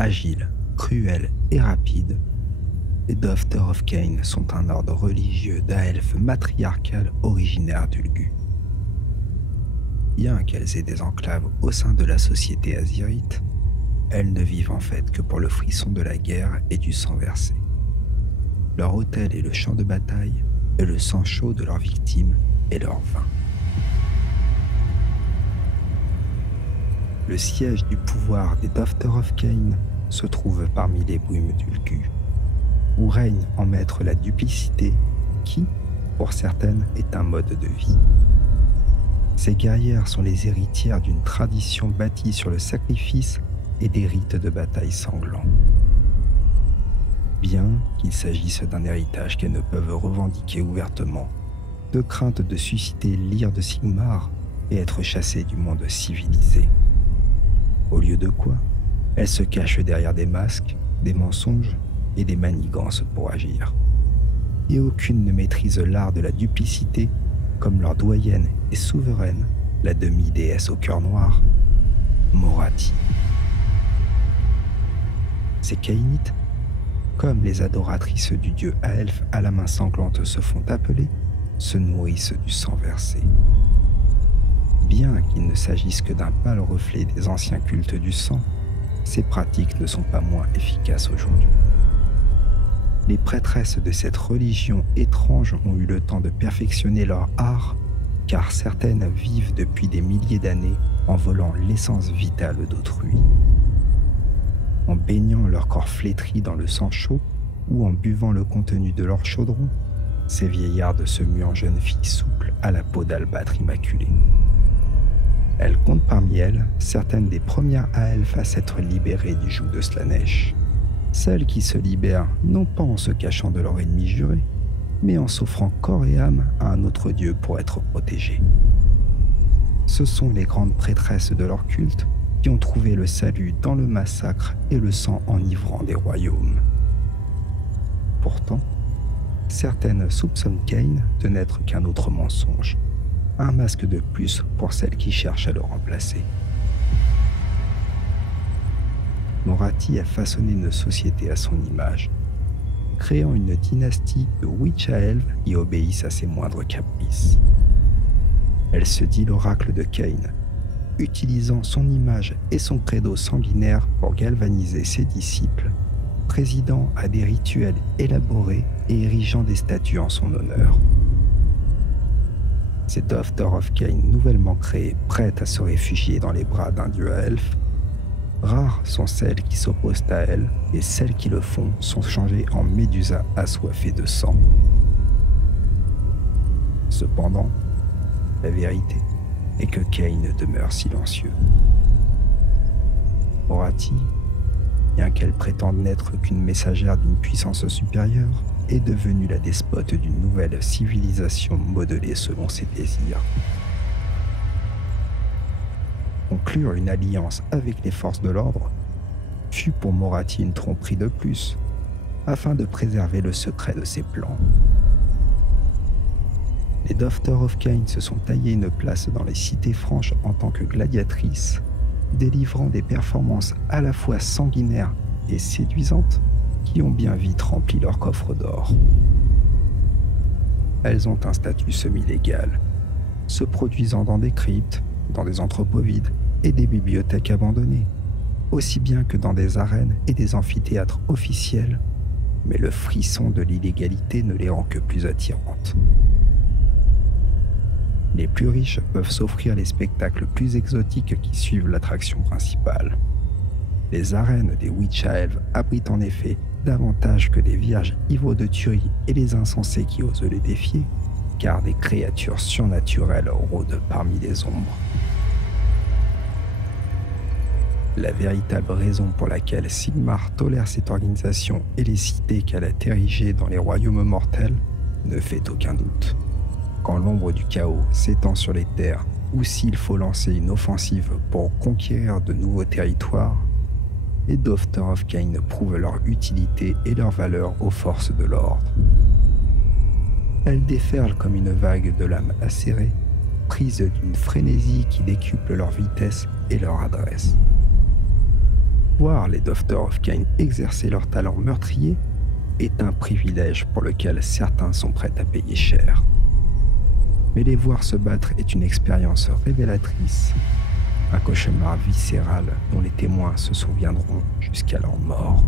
Agiles, cruels et rapides, les Daughters of Cain sont un ordre religieux d'elfes matriarcales originaires d'Ulgu. Bien qu'elles aient des enclaves au sein de la société azyrite, elles ne vivent en fait que pour le frisson de la guerre et du sang versé. Leur autel est le champ de bataille et le sang chaud de leurs victimes et leur vin. Le siège du pouvoir des Daughters of Cain se trouve parmi les brumes d'Ulgu, où règne en maître la duplicité qui, pour certaines, est un mode de vie. Ces guerrières sont les héritières d'une tradition bâtie sur le sacrifice et des rites de bataille sanglants. Bien qu'il s'agisse d'un héritage qu'elles ne peuvent revendiquer ouvertement, de crainte de susciter l'ire de Sigmar et être chassées du monde civilisé. Au lieu de quoi, elles se cachent derrière des masques, des mensonges et des manigances pour agir. Et aucune ne maîtrise l'art de la duplicité comme leur doyenne et souveraine, la demi-déesse au cœur noir, Morathi. Ces Cainites, comme les adoratrices du dieu Aelf à la main sanglante se font appeler, se nourrissent du sang versé. Bien qu'il ne s'agisse que d'un pâle reflet des anciens cultes du sang, ces pratiques ne sont pas moins efficaces aujourd'hui. Les prêtresses de cette religion étrange ont eu le temps de perfectionner leur art, car certaines vivent depuis des milliers d'années en volant l'essence vitale d'autrui. En baignant leur corps flétri dans le sang chaud ou en buvant le contenu de leur chaudron, ces vieillardes se muent en jeunes filles souples à la peau d'albâtre immaculée. Elles comptent parmi elles certaines des premières Aelfes à s'être libérées du joug de Slaanesh. Celles qui se libèrent non pas en se cachant de leur ennemi juré, mais en s'offrant corps et âme à un autre dieu pour être protégées. Ce sont les grandes prêtresses de leur culte qui ont trouvé le salut dans le massacre et le sang enivrant des royaumes. Pourtant, certaines soupçonnent Cain de n'être qu'un autre mensonge, un masque de plus pour celles qui cherchent à le remplacer. Morathi a façonné une société à son image, créant une dynastie de Witch-Elves qui obéissent à ses moindres caprices. Elle se dit l'oracle de Cain, utilisant son image et son credo sanguinaire pour galvaniser ses disciples, présidant à des rituels élaborés et érigeant des statues en son honneur. Ces Daughters of Cain nouvellement créées, prêtes à se réfugier dans les bras d'un dieu elfe, rares sont celles qui s'opposent à elle et celles qui le font sont changées en médusas assoiffées de sang. Cependant, la vérité est que Cain demeure silencieux. Morathi, bien qu'elle prétende n'être qu'une messagère d'une puissance supérieure, est devenue la despote d'une nouvelle civilisation modelée selon ses désirs. Conclure une alliance avec les forces de l'ordre fut pour Morathi une tromperie de plus, afin de préserver le secret de ses plans. Les Daughters of Cain se sont taillé une place dans les cités franches en tant que gladiatrices, délivrant des performances à la fois sanguinaires et séduisantes qui ont bien vite rempli leur coffre d'or. Elles ont un statut semi-légal, se produisant dans des cryptes, dans des entrepôts vides et des bibliothèques abandonnées, aussi bien que dans des arènes et des amphithéâtres officiels, mais le frisson de l'illégalité ne les rend que plus attirantes. Les plus riches peuvent s'offrir les spectacles plus exotiques qui suivent l'attraction principale. Les arènes des Witch-Elves abritent en effet davantage que des vierges ivres de tuerie et les insensés qui osent les défier, car des créatures surnaturelles rôdent parmi les ombres. La véritable raison pour laquelle Sigmar tolère cette organisation et les cités qu'elle a érigées dans les royaumes mortels ne fait aucun doute. Quand l'ombre du chaos s'étend sur les terres, ou s'il faut lancer une offensive pour conquérir de nouveaux territoires, les Daughters of Cain prouvent leur utilité et leur valeur aux forces de l'ordre. Elles déferlent comme une vague de lames acérées, prises d'une frénésie qui décuple leur vitesse et leur adresse. Voir les Doctors of Cain exercer leur talent meurtrier est un privilège pour lequel certains sont prêts à payer cher. Mais les voir se battre est une expérience révélatrice, un cauchemar viscéral dont les témoins se souviendront jusqu'à leur mort.